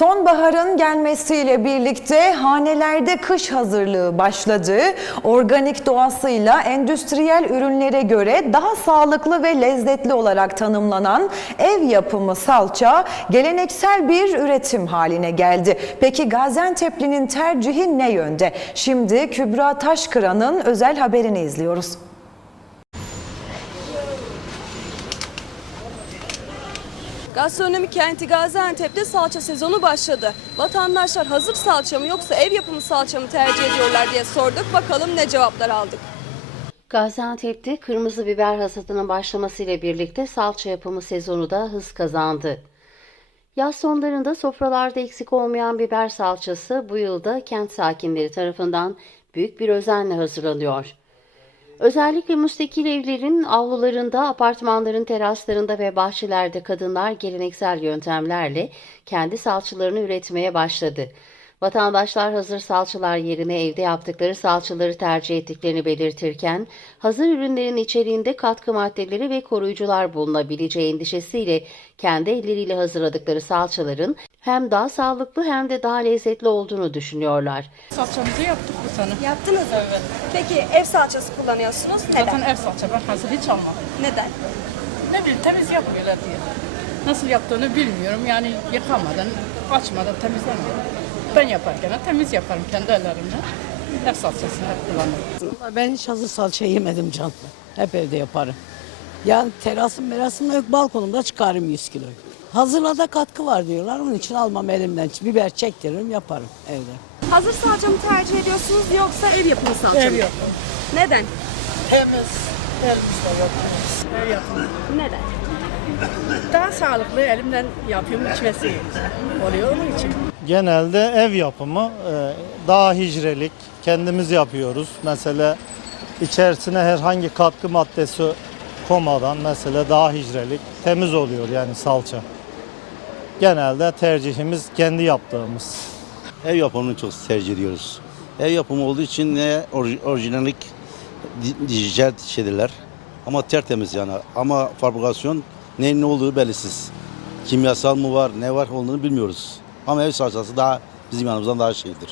Sonbaharın gelmesiyle birlikte hanelerde kış hazırlığı başladı. Organik doğasıyla endüstriyel ürünlere göre daha sağlıklı ve lezzetli olarak tanımlanan ev yapımı salça geleneksel bir üretim haline geldi. Peki Gaziantep'linin tercihi ne yönde? Şimdi Kübra Taşkıran'ın özel haberini izliyoruz. Gastronomi kenti Gaziantep'te salça sezonu başladı. Vatandaşlar hazır salça mı yoksa ev yapımı salça mı tercih ediyorlar diye sorduk. Bakalım ne cevaplar aldık. Gaziantep'te kırmızı biber hasadının başlamasıyla birlikte salça yapımı sezonu da hız kazandı. Yaz sonlarında sofralarda eksik olmayan biber salçası bu yılda kent sakinleri tarafından büyük bir özenle hazırlanıyor. Özellikle müstakil evlerin avlularında, apartmanların teraslarında ve bahçelerde kadınlar geleneksel yöntemlerle kendi salçalarını üretmeye başladı. Vatandaşlar hazır salçalar yerine evde yaptıkları salçaları tercih ettiklerini belirtirken, hazır ürünlerin içeriğinde katkı maddeleri ve koruyucular bulunabileceği endişesiyle kendi elleriyle hazırladıkları salçaların hem daha sağlıklı hem de daha lezzetli olduğunu düşünüyorlar. Salçamızı yaptık bu sene. Yaptınız mı? Peki ev salçası kullanıyorsunuz. Zaten ev salça ben hazır hiç almadım. Neden? Ne bileyim temiz yapmıyorlar diye. Nasıl yaptığını bilmiyorum. Yani yıkamadan, açmadan temizlemiyorum. Ben yaparken temiz yaparım kendi ellerimle. Ev salçasını hep kullanırım. Ben hiç hazır salça yemedim canım. Hep evde yaparım. Yani terasım merasım yok balkonumda çıkarım 100 kilo. Hazırla da katkı var diyorlar. Onun için almam elimden. Biber çektiririm yaparım evde. Hazır salça mı tercih ediyorsunuz yoksa ev yapımı salça mı? Ev yapımı. Neden? Temiz. Elimizde yapıyoruz. Ev yapımı. Neden? Daha sağlıklı elimden yapıyorum içmesi oluyor onun için. Genelde ev yapımı e, daha hicrelik kendimiz yapıyoruz. Mesela içerisine herhangi katkı maddesi komadan mesela daha hicrelik temiz oluyor yani salça. Genelde tercihimiz kendi yaptığımız. Ev yapımını çok tercih ediyoruz. Ev yapımı olduğu için ne orij- orijinallik, di- dijital şeyler ama tertemiz yani. Ama fabrikasyon neyin ne olduğu belirsiz. Kimyasal mı var, ne var olduğunu bilmiyoruz. Ama ev salçası daha bizim yanımızdan daha şeydir.